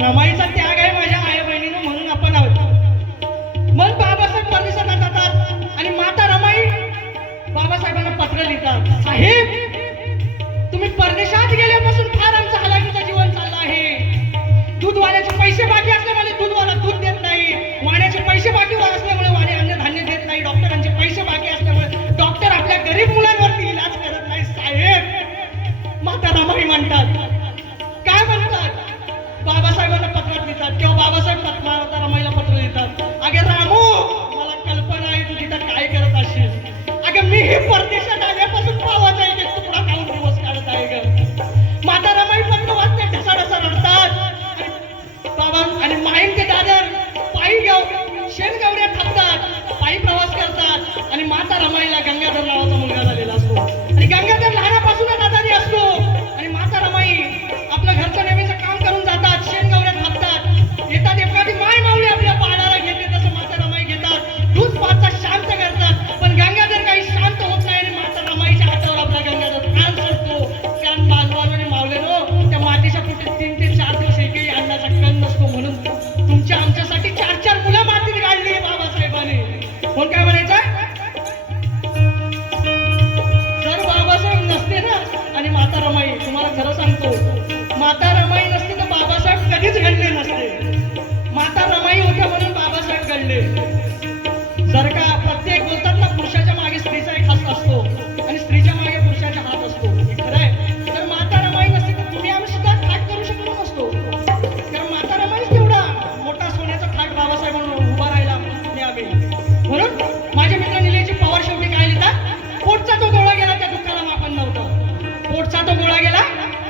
रमाईचा त्याग आहे माझ्या आई बहिणीनं, म्हणून आपण आहोत. मग बाबासाहेब परदेशात जातात आणि माता रमाई बाबासाहेबांना पत्र लिहितात, साहेब तुम्ही परदेशात गेल्यापासून फार आमचं हलाखीचं जीवन चाललं आहे. दूधवाल्याचे पैसे बाकी असल्यामुळे दूधवाला दूध देत नाही, वाण्याचे पैसे बाकी असल्यामुळे वाणे अन्नधान्य देत नाही, डॉक्टरांचे पैसे बाकी असल्यामुळे डॉक्टर आपल्या गरीब मुलांवरती इलाज करत नाही. साहेब माता रमाई म्हणतात, काय म्हणतात, बाबासाहेबांना पत्रात लिहितात. तेव्हा बाबासाहेब माता रमाईला पत्र लिहितात, अगे रामू मला कल्पना आहे तू तिथं काय करत असशील. अगं मी हे परदेशात आल्यापासून पावाचा एक तुकडा खाऊन दिवस काढत आहे ग. माता रमाई पत्र वाचते, ढसाढसा रडतात. बाबा आणि माईन ते दादर पायी शेणगावऱ्या थांबतात, पायी प्रवास करतात. आणि माता रमाईला गंगाधर नावाचा मुलगा झालेला असतो आणि गंगाधर लहानापासूनच आजारी असतो. आणि माता रमाई आपलं घरचं नेहमीचं काम करून जातात, शेणगावऱ्या थांबतात. येतात एखादी माय माऊली आपल्या बाळाला घेते, तसं माता रमाई घेतात, दूध पाचा शांत करतात. पण गंगाधर काही शांत होत नाही आणि माता रमाईच्या हातावर आपला गंगाधर प्राण सोडतो. कारण बालवान आणि मावलेनो त्या मातीच्या पोटी 3 ते 4 दिवस एकही अन्नाचा कण नसतो. म्हणून तुमच्या आमच्यासाठी 4 मुलं मातीत काढली बाबासाहेबांनी. कोण काय म्हणायचं, जर बाबासाहेब नसते ना आणि माता रमाई, तुम्हाला खरं सांगतो माता रमाई नसते तर बाबासाहेब कधीच घडले नसते. माता रमाई होत्या म्हणून बाबासाहेब घडले. जर का प्रत्येक बोलतात ना पुरुषाच्या मागे स्त्रीचा एक हात असतो आणि स्त्रीच्या मागे पुरुषाचा हात असतो, हे खरं आहे. तर माता रमाई नसते तर तुम्ही आम्ही सुद्धा थाट करू शकलो नसतो. कारण माता रमाईच तेवढा मोठा सोन्याचा थाट बाबासाहेब म्हणून उभा राहिला आम्ही. म्हणून माझ्या मित्र निलेशजी पवार शेवटी काय लिहितात, पोटचा तो गोळा गेला त्या दुःखाला मापन नव्हतं. पोटचा तो गोळा गेला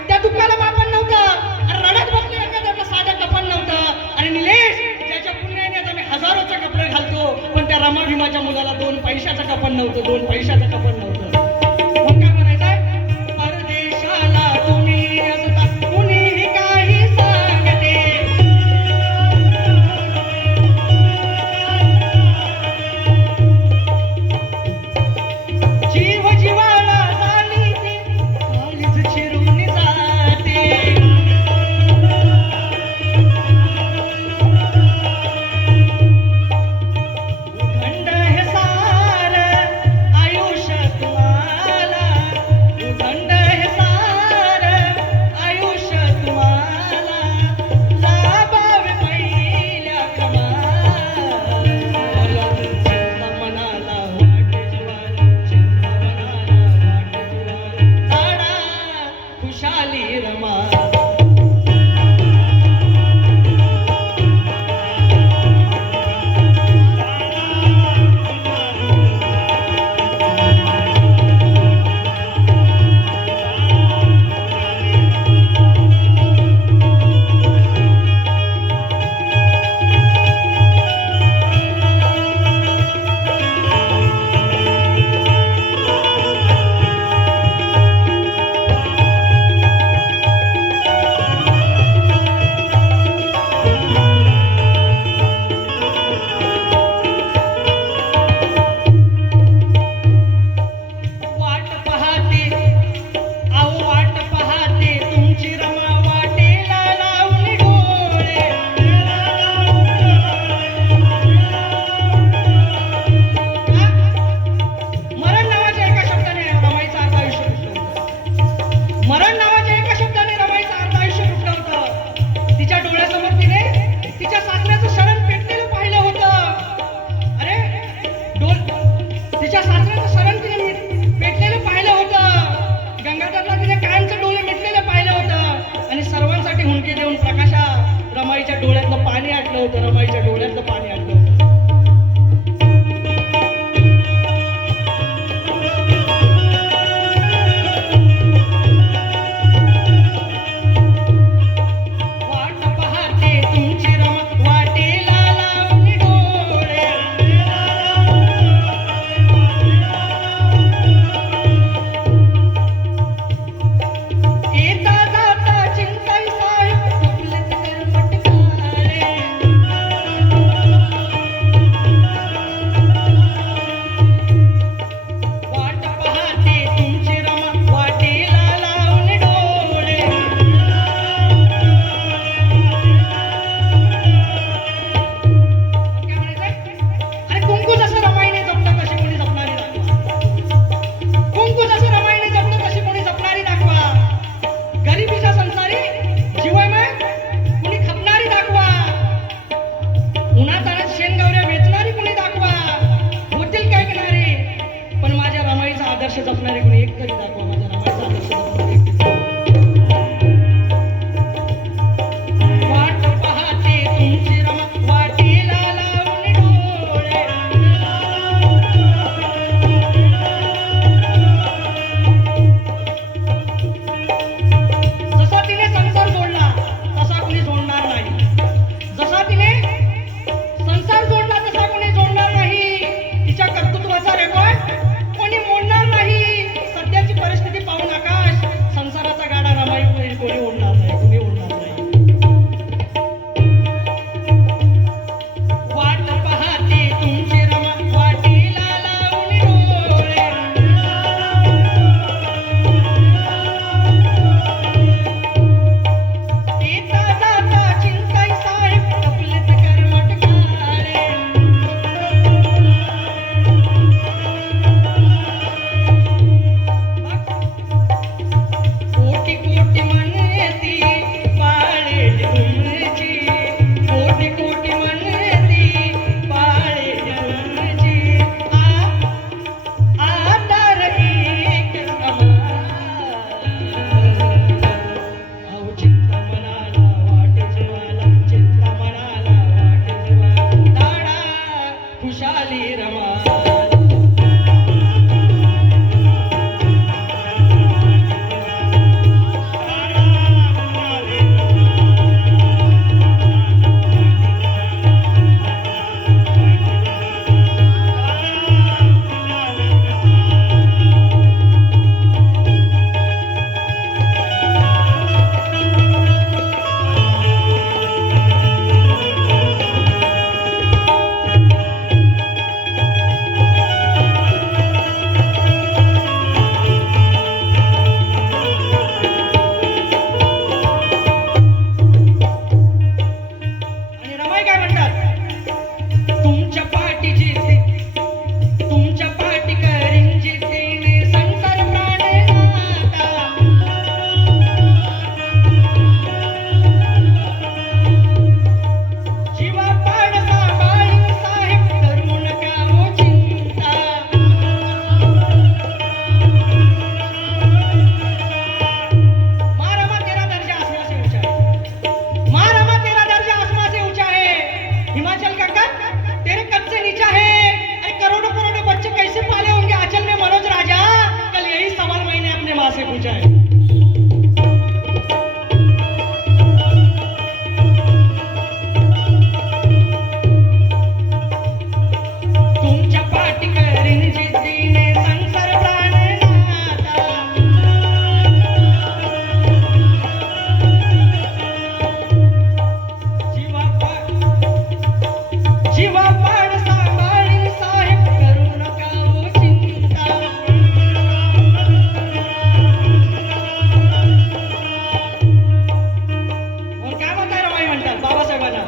त्या दुःखाला मापन नव्हतं. आणि रडत बसले एखाद्याला साधं कफन नव्हतं. आणि निलेश ज्याच्या पुण्याने आता मी हजारोचे कपडे घालतो, पण त्या रमा भीमाच्या मुलाला 2 पैशाचं कफन नव्हतं, 2 पैशाचं कफन नव्हतं. मग काय म्हणायचंय, परदेशाला तुम्ही असता कुणीही काही सांगते, जीव जीवाला झाली ती काळीज चिरून जाते. उदंड हे सार आयुष्य तुम्हाला, उदंड हे सार आयुष्य तुम्हाला, लाभावे पहिल्या क्रमाला. चिंता मनाला वाटे जीवाला, चिंता मनाला वाटे जीवाला, झाडा खुशाली रमा. वाट पाहते आहो वाट पाहते तुमची रमा, वाटेला लावून डोळे. मरण नावाच्या एका शब्दाने रमाईचं अर्ध आयुष्य रुजलं. मरण नावाच्या एका शब्दाने रमाईचं अर्ध आयुष्य रुजलं होतं. तिच्या डोळ्यासमोर तिने तिच्या सासऱ्याचं शरण पेटलेलं पाहिलं होतं. अरे तिच्या सासऱ्याचं शरण तिने पेटलेलं पाहिलं होतं. गंगाधरला तिने कायमचं डोळे मिटलेलं पाहिलं होतं. आणि सर्वांसाठी हुंडके देऊन प्रकाशा रमाईच्या डोळ्यातलं पाणी आटलं होतं, रमाईच्या डोळ्यातलं पाणी आटलं होतं. वाट पाहते तुमची रमा, शकणारे कोणी एक तरी दाखवा माझ्या रमाईचा आदर्श दाखवा एक तरी. वाट पाहते तुमची रमा वाटेला लावून डोळे जसा तिने संसार जोडला तसा कोणी जोडणार नाही. जसा तिने संसार जोडला तसा कोणी जोडणार नाही. तिच्या कर्तृत्वाचा रेकॉर्ड कोणी मोडणार नाही. सध्याची परिस्थिती पाहून आकाश संसाराचा गाडा रमाई कोणी ओढणार नाही, कोणी ओढणार नाही. वाट पाहते तुमची रमा वाटेला लावून डोळे येता जाता चिंताई साहेब आपलेच कर्मट काळे कोटी कोटी म्हणती पाळे तुमची कोटी कोटी म्हणती पाळे तुमची आधार एक अहो चिंता मनाला वाटे जीवाला चिंता मनाला वाटे जीवाला दाडा खुशाली रमा आणि रमाई काय म्हणतात तुमच्या पाठीची तुमच्या पाठी करीन जिद्दीने संसार प्राण नाता जीवा पाड सांभाळून साहेब करू नका हो चिंता मारमा तेरा दर्जा आसमां से ऊंचा है मारमा तेरा दर्जा आसमां से ऊंचा है हिमाचल का कद तेरे कद से नीचा है अरे करोड़ों करोड़ों बच्चे कैसे पाले होंगे आंचल में मनोज राजा कल यही सवाल मैंने अपने माँ से पूछा है तुमच्या पाठी करीन जिद्दीने संसार प्राण नाता जीवा पाड सांभाळीन साहेब करू नका हो चिंता मग काय म्हणताय रमाई म्हणतात बाबासाहेबांना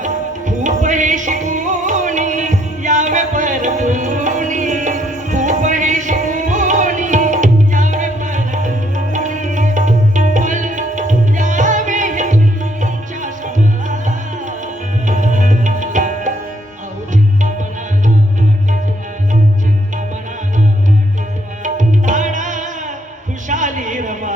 खूप हे शिकूनी यावे परतूनी खूप हे शिकूनी यावे परतूनी पल यावे हे तुमच्या श्रमा अहो चिंता मनाला वाटे जीवाला चिंता मनाला वाटे जीवाला दाडा खुशाली रमा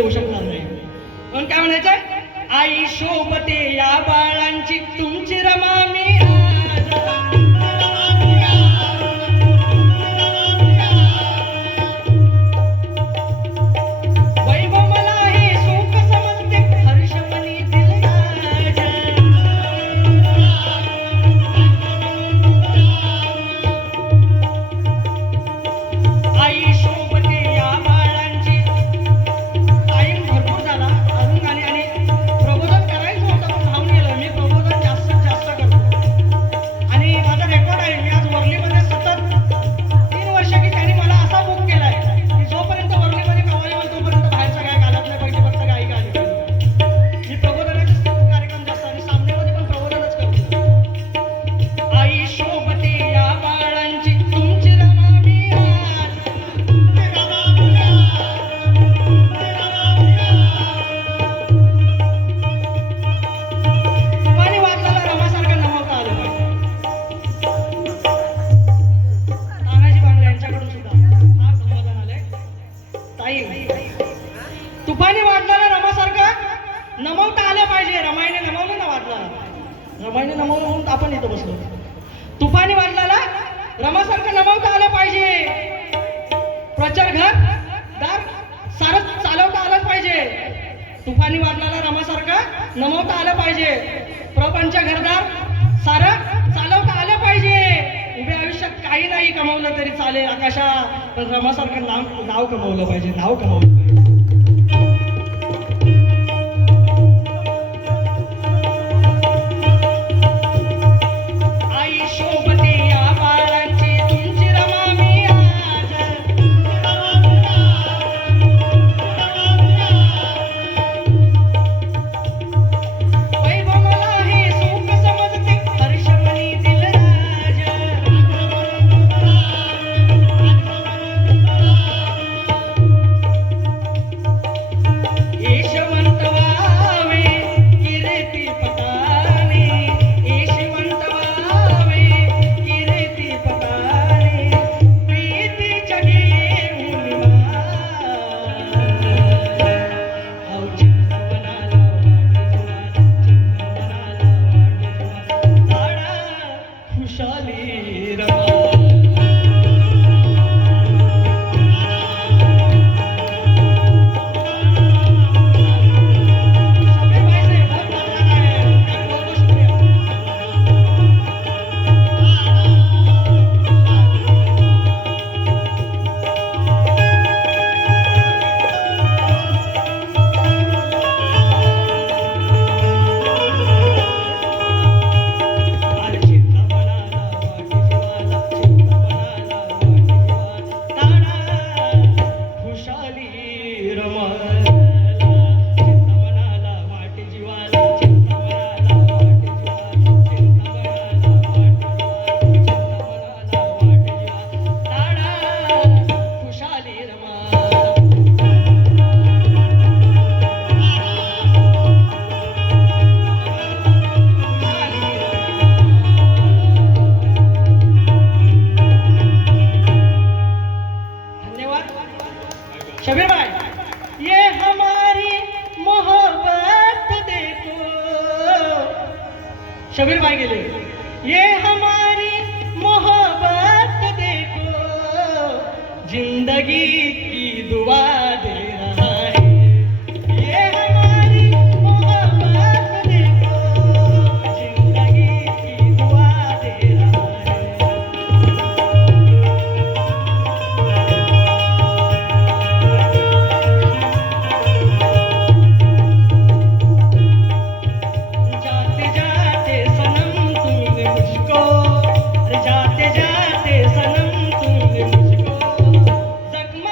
देऊ शकणार नाही. पण काय म्हणायचंय, आई शोभते या बाळांची तुमची रमा मी आज. वैभव मला हे सुख समजते हर्षमणी दिल राजा. आई शोभते या बाळांची. टाईम भरपूर झाला, अजून गाणी आणि प्रबोधन करायचं होतं पण धावून गेलं. मी प्रबोधन जास्तीत जास्त करतो आणि माझा रेकॉर्ड आहे. मी आज वर्लीमध्ये सतत 3 वर्ष की त्यांनी मला असा बुक केलाय की जोपर्यंत वर्लीमध्ये कवाली होईल तोपर्यंत बाहेरचा गायक आलाच नाही पाहिजे, फक्त गायिका आली पाहिजे. मी प्रबोधनाचे कार्यक्रम जास्त आणि सामनेमध्ये पण प्रबोधनच करतो. आई शोभते या बाळांची तुमची रमा मी आज. तुपाने वाजलेला रमासारखं नमवता आलं पाहिजे. तानाजी बांगडे यांच्याकडून सुद्धा फार समाधान आलंय. ताई, तुफानी वाजलेला रमासारखं नमवता आलं पाहिजे. रमाईने नमवलं ना वाजला, रमाईने नमवलं म्हणून आपण इथं बसलो. तुफानी वाजलेला रमासारखं नमवता आलं पाहिजे. प्रचार घर दार सारं चालवता आलं पाहिजे. तुफानी वाजलेला रमासारखं नमवता आलं पाहिजे. प्रपंच घरदार सारं चालवता आलं पाहिजे. उभ्या आयुष्यात काही नाही कमवलं तरी चालेल आकाशा, पण रमासारखं नाव कमवलं पाहिजे, नाव कमवलं पाहिजे. आई शोभते या बाळांची तुमची रमा मी आज. वैभव मला हे सुख समजते हर्षमणी दिल राजा. यशवंत व्हावे कीर्ती पताने, यशवंत व्हावे कीर्ती पताने, प्रीतीच्या घेऊन अहो चिंतवनाला वाट खुशाली रमा. शबीर भाई, ये हमारी मोहब्बत देखो. शबीर भाई गेले. ये हमारी मोहब्बत देखो, जिंदगी की दुआ दे रहा है. ये हमारी मोहब्बत देखो, जिंदगी की दुआ दे रहा है. जाते जाते सनम तूने मुझको, जाते जाते सनम तूने मुझको जख्म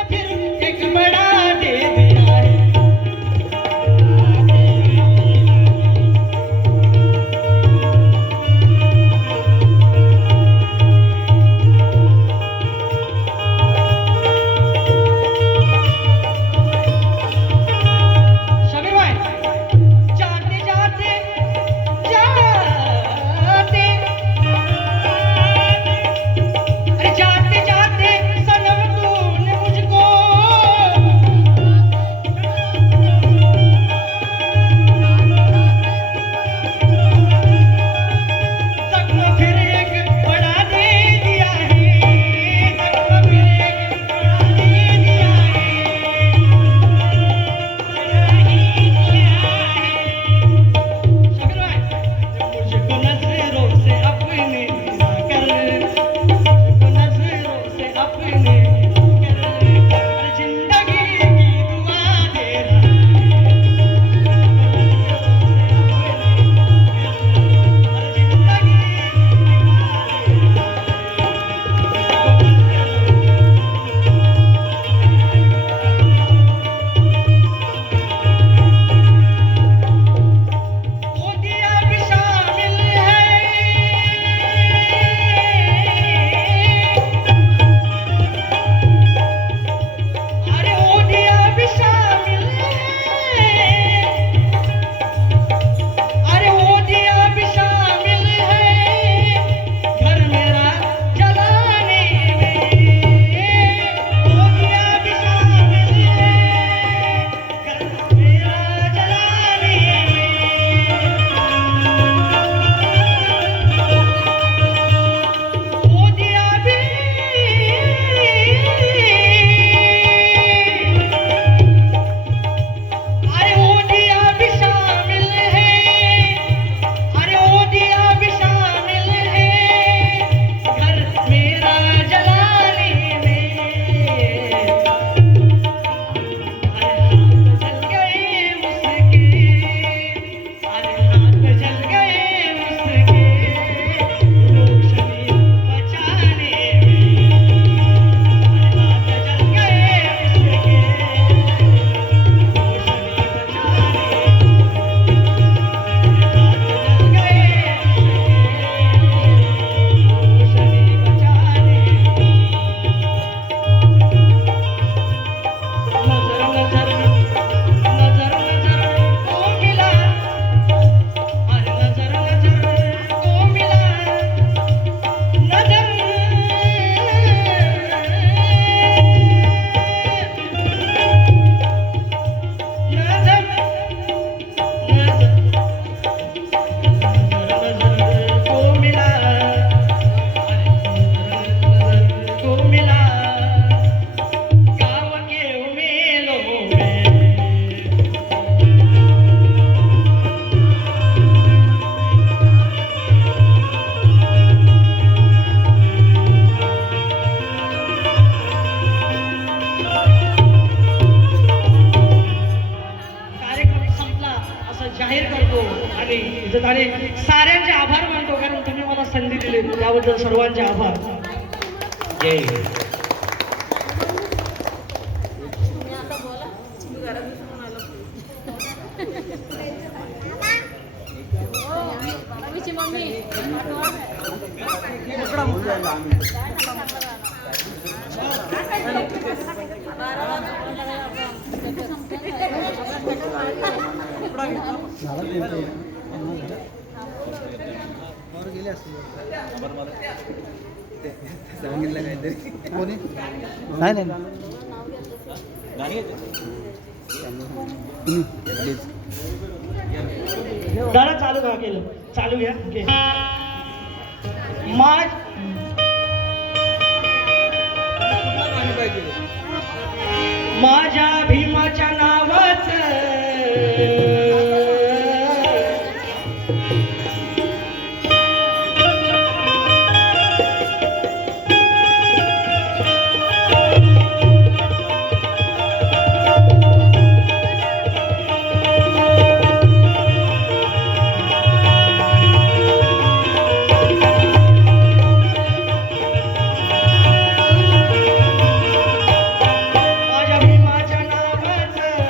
आणि साऱ्यांचे आभार मानतो, कारण तुम्ही मला संधी दिली त्याबद्दल सर्वांचे आभार. जय सांगितलं काहीतरी कोणी नाही दादा चालू का केलं चालू घ्या. माझ्या भीमाच्या नावाचं माझ्या भीमाच्या नावाचं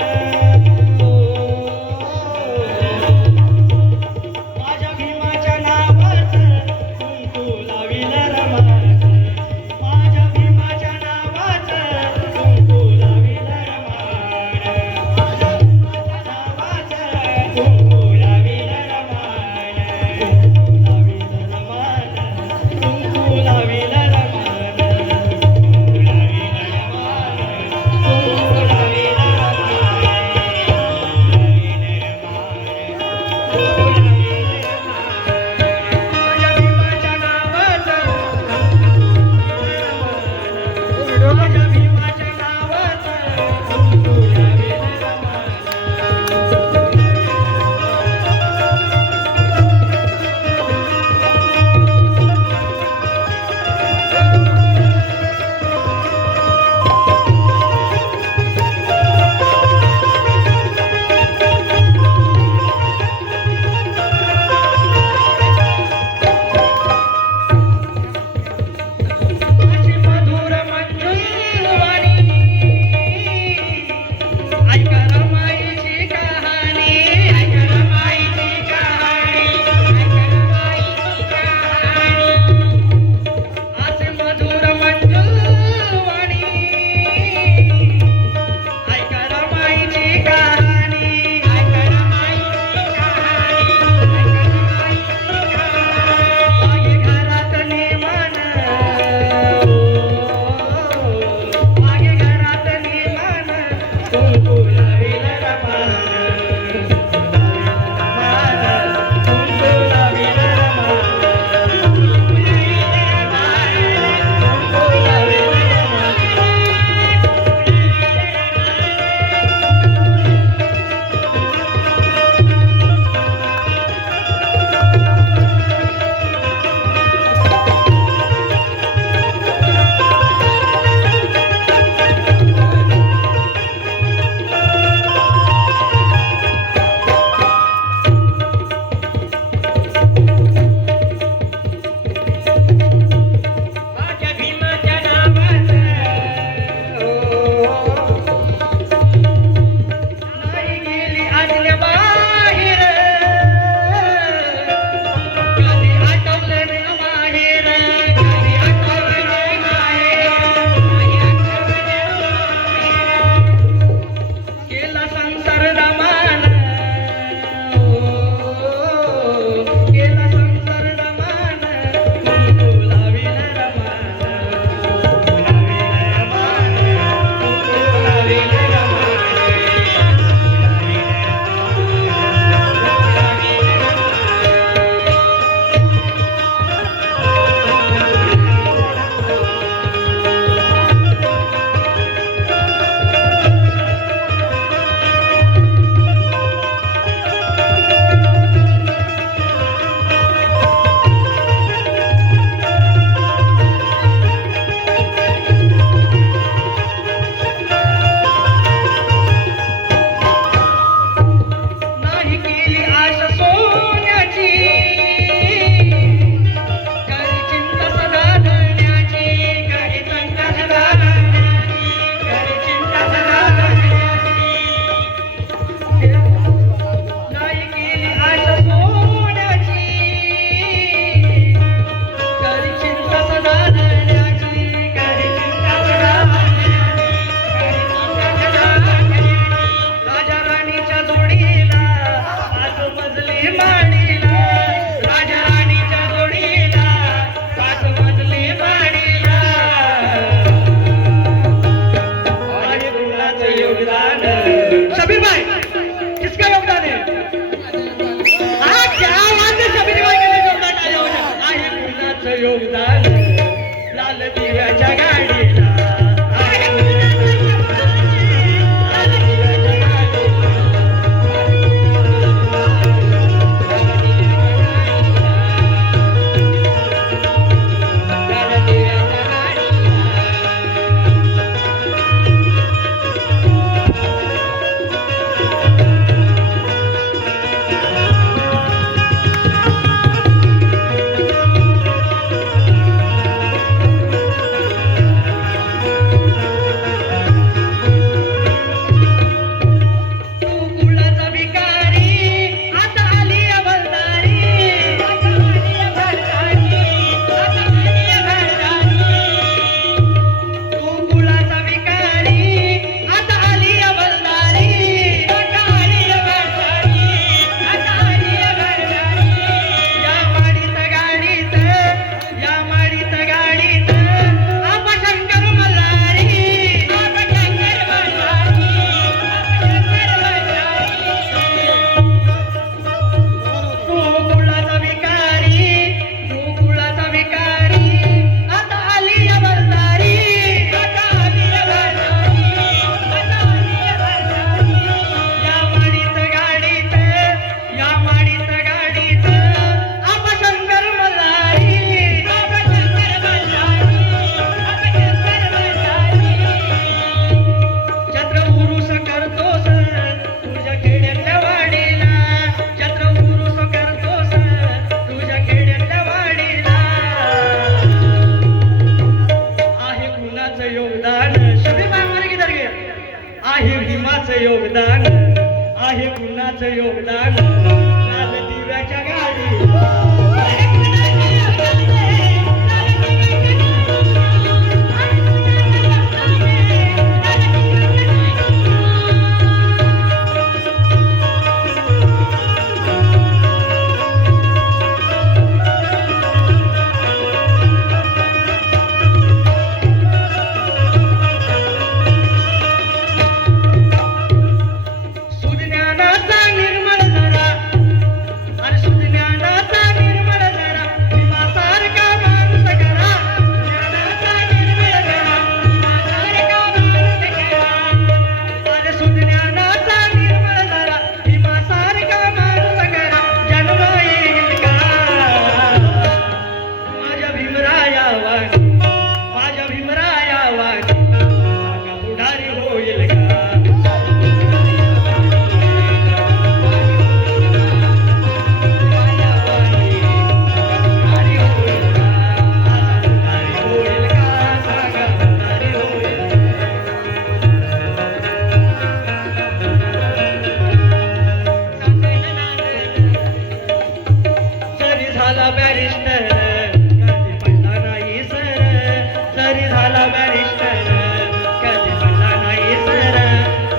आहे भीमाचं योगदान, आहे पुन्हाचं योगदान, लाल दिव्याच्या गाडी सुज्ञानाचा निर्मळ झरा, अरे सुज्ञानाचा निर्मळ झरा, भीमासारखा माणूस करा, ज्ञानाचा निर्मळ झरा, भीमासारखा माणूस करा, अरे सुज्ञानाचा निर्मळ झरा, भीमासारखा माणूस करा, जन्म येईल का माझ्या भीमराया वाणी, माझ्या भीमराया वाणी, माझा पुढारी होईल का बॅरिस्टर कधी पडला नाही सर, जरी झाला बॅरिस्टर कधी पडला नाही सर,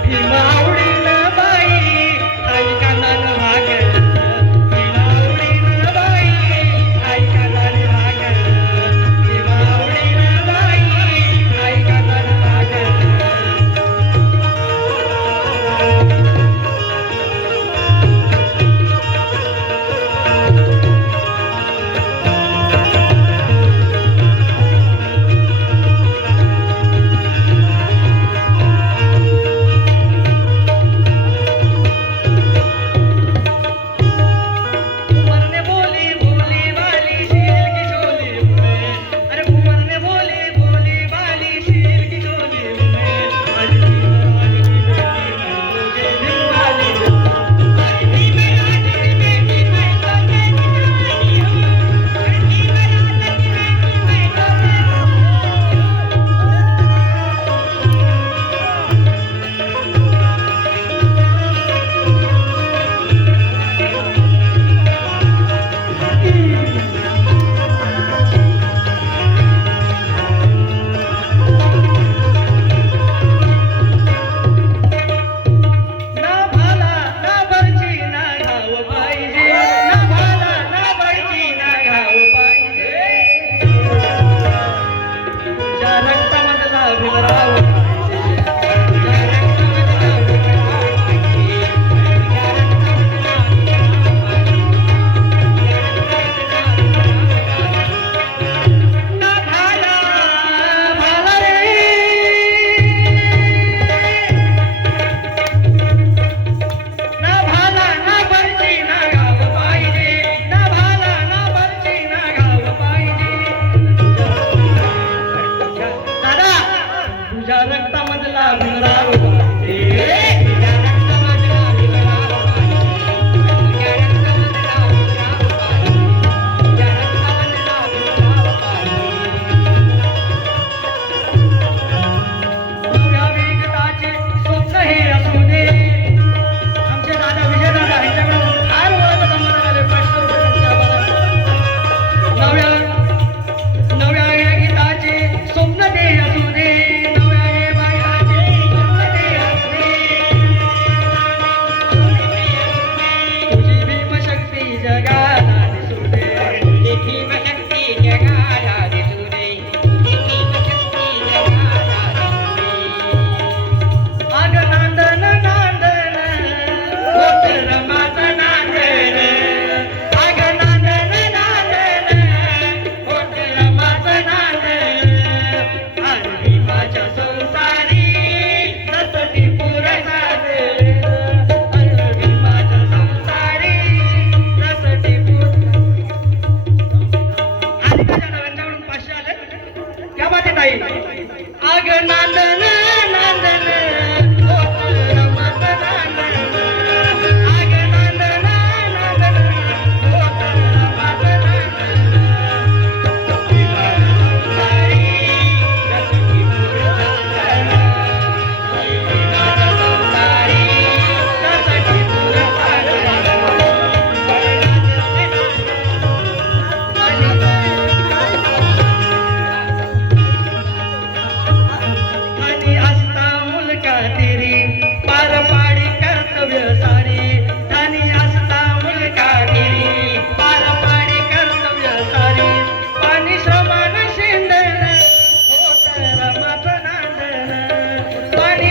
भीमा आवडीन बाई आई कानान भागल, भीमा आवडीन बाई आई कानान भागल, भीमा आवडीन बाई आई कानान भागल. कुंवरने बोली बोली बाली शील की चोली में, अरे कुंवरने बोली बोली बाली शील की चोली में, आज भीमराज की बेटी मैं तुझे दिलवाली हूँ, आज भीमराज की बेटी मैं तुझे दिलवाली हूँ, आज भीमराज की बेटी मैं ना भाला ना बरची ना घाव पाहिजे, ना भाला ना बरची ना घाव पाहिजे, तुझ्या रक्तामधला भीमराव पाहिजे, तुझ्या रक्तामधला भीमराव पाहिजे, तुझ्या रक्तामधला भीमराव पाहिजे, ना भाला भाला रे, ना भाला ना बरची ना घाव पाहिजे, ना भाला ना बरची ना घाव पाहिजे, दादा तुझ्या रक्तामधला भीमराव पाहिजे, तुझ्या रक्तामधला भीमराव पाहिजे, तुझ्या रक्तामधला भीमराव पाहिजे, तुझ्या रक्तामधला भीमराव पाहिजे. नव्या विगताचे स्वप्न हे असू दे, आमचे दादा विजय दादा यांच्याकडून फार ओळख जमवण्यात आले, 500 रुपये त्यांच्या नव्या नव्या या गीताचे स्वप्न ते असू दे, नव्या हे बाळाचे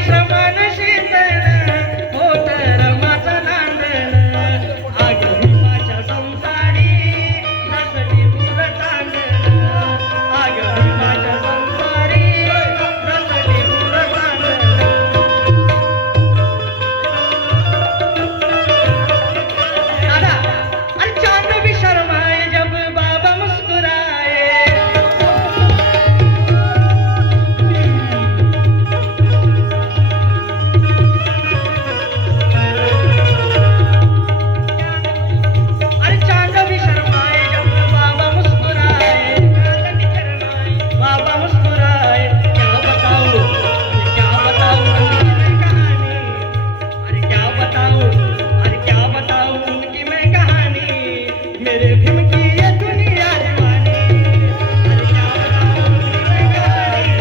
श्रमण शीतल होत रमाचं नांदण आग भीमाच्या संसारी रसली दूर तांदण आग भीमाच्या संसारी रसली दूर तांदण दादा अरे चांद भी शर्माए जब बाबा मुस्कुराए अरे चांद भी शर्माए जब बाबा मुस्कुराए बाबा मुस्कुराए क्या बताऊं उनकी मैं कहानी अरे क्या बताऊं उनकी मैं कहानी मेरे भीम की ये दुनिया दीवानी अरे क्या बताऊं उनकी मैं कहानी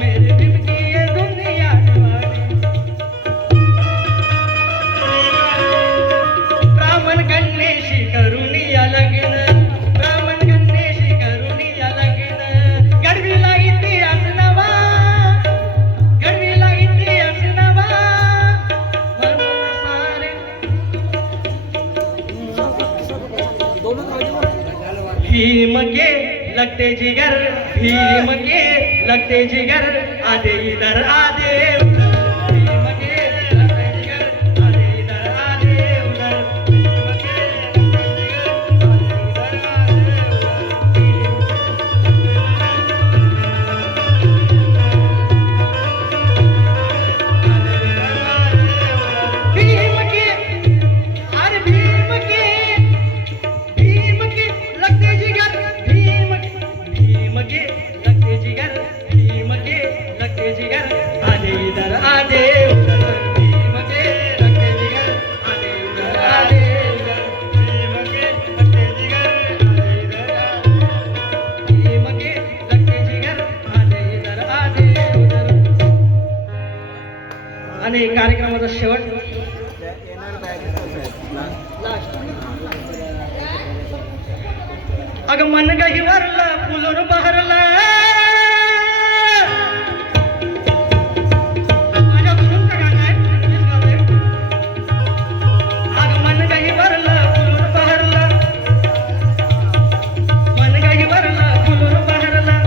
मेरे भीम की ये दुनिया दीवानी ब्राह्मण कन्येशी करुणिया लग्न ब्राह्मण कन्येशी करुणिया लग्न गडवीला इतिहास नवा म्हणून सारे भीम के लगते जिगर आधे इधर आधे उधर भीम के लगते जिगर आधे इधर आधे उधर भीम के लगते जिगर आधे इधर भीम के अरे भीम के लगते जिगर भीम के लगते जिगर आधे इधर आधे उधर भीम के लगते जिगर आधे इधर आधे उधर भीम के लगते जिगर आधे इधर आधे भीम के लगते जिगर आधे इधर आधे उधर आणि कार्यक्रमाचा शेवट अग मन गही वरलं फुलून बहरलं माझ्या गुरूंचं गाणं आहे म्हणजेच गाणं आहे. अग मन गही वरलं फुलून बहरलं मन गही वरलं फुलून बहरलं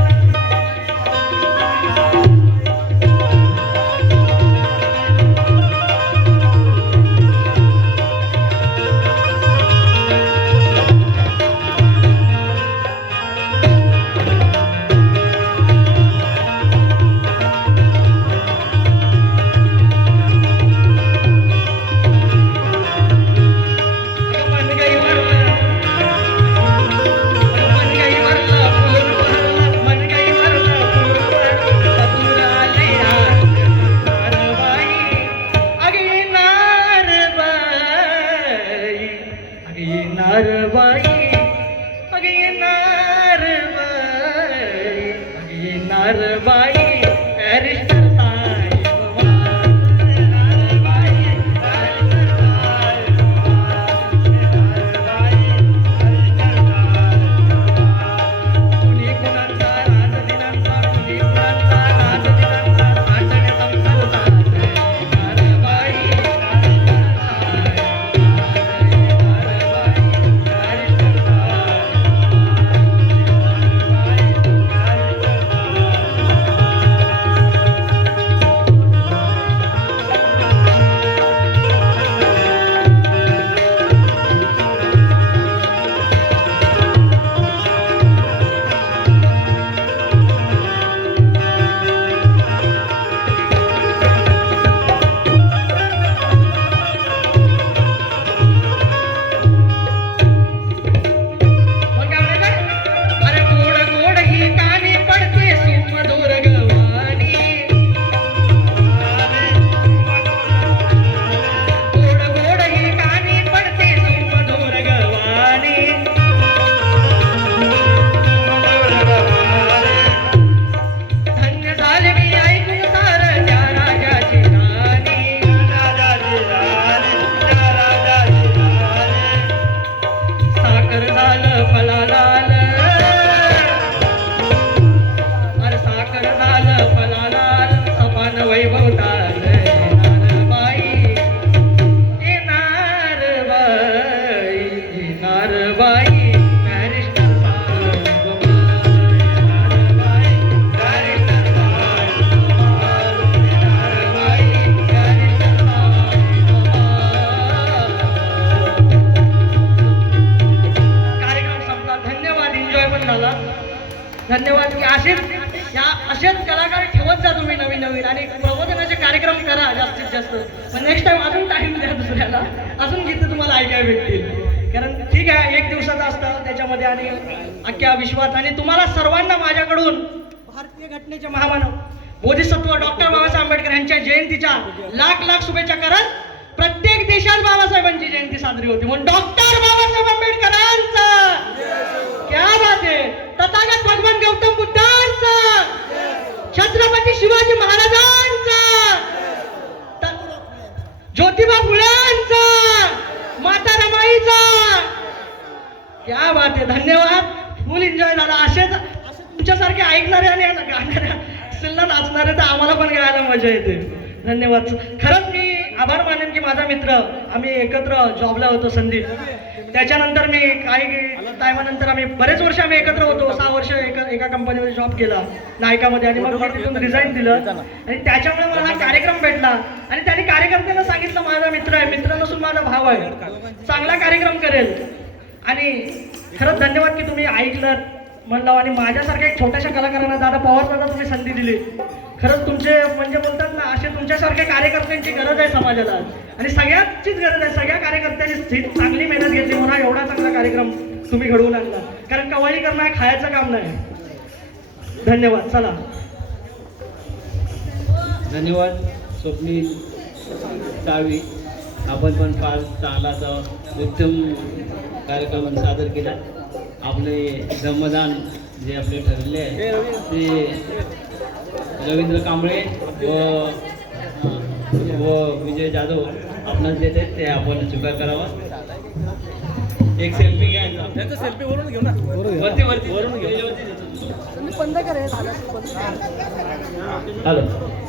असेच कलाकार ठेवत जा तुम्ही नवीन नवीन आणि प्रबोधनाचे कार्यक्रम करा जास्तीत जास्त. पण नेक्स्ट टाइम अजून टाइम द्या दुसऱ्याला, अजून गीतं तुम्हाला ऐकायला भेटतील. कारण ठीक आहे, एक दिवसाचं असतं त्याच्यामध्ये आणि अख्ख्या विश्वात. आणि तुम्हाला सर्वांना माझ्याकडून भारतीय घटनेचे महामानव बोधिसत्व डॉक्टर बाबासाहेब आंबेडकर यांच्या जयंतीच्या लाख लाख शुभेच्छा करत. प्रत्येक देशात बाबासाहेबांची जयंती साजरी होती म्हणून डॉक्टर बाबासाहेब आंबेडकरांचा क्या बात आहे, तथागत भगवान गौतम बुद्धांचा, छत्रपती शिवाजी महाराजांचा, ज्योतिबा फुलांचा, माता रमाईचा. क्या बात आहे, धन्यवाद. फुल एन्जॉय झाला. असेच तुमच्यासारखे ऐकणारे आणि गाणाऱ्या असेल नाचणारे तर आम्हाला पण गायला मजा येते. धन्यवाद. खरंच मी आभार मानेन की माझा मित्र, आम्ही एकत्र जॉबला होतो संदीप. त्याच्यानंतर मी काही टायमानंतर आम्ही बरेच वर्ष आम्ही एकत्र होतो. 6 वर्ष एका कंपनीमध्ये जॉब केला नायकामध्ये आणि मग मी तिथून रिझाईन दिलं आणि त्याच्यामुळे मला हा कार्यक्रम भेटला. आणि त्याने कार्यकर्त्यांना सांगितलं माझा मित्र आहे, मित्र नसून माझा भाव आहे, चांगला कार्यक्रम करेल. आणि खरंच धन्यवाद की तुम्ही ऐकलं म्हणलं आणि माझ्यासारख्या एक छोट्याशा कलाकारांना दादा पवार दादा तुम्ही संधी दिली. खरंच तुमचे म्हणजे बोलतात ना, असे तुमच्यासारख्या कार्यकर्त्यांची गरज आहे समाजाला आणि सगळ्यांचीच गरज आहे. सगळ्या कार्यकर्त्यांनी चांगली मेहनत घेतली म्हणून हा एवढा चांगला कार्यक्रम तुम्ही घडवून आणला. कारण कवाळी करणं हे खायचं काम नाही. धन्यवाद. चला, धन्यवाद स्वप्नील साळवी. आपण पण फार चांगला उत्तम कार्यक्रम सादर केला. आपले श्रमदान जे आपले ठरले आहे ते रवींद्र कांबळे व विजय जाधव आपणास देत आहेत, ते आपण स्वीकार करावा. एक सेल्फी घ्यायचा, त्यांचा सेल्फी वरून घेऊ ना, वरती वरती वरून घेऊ. हॅलो.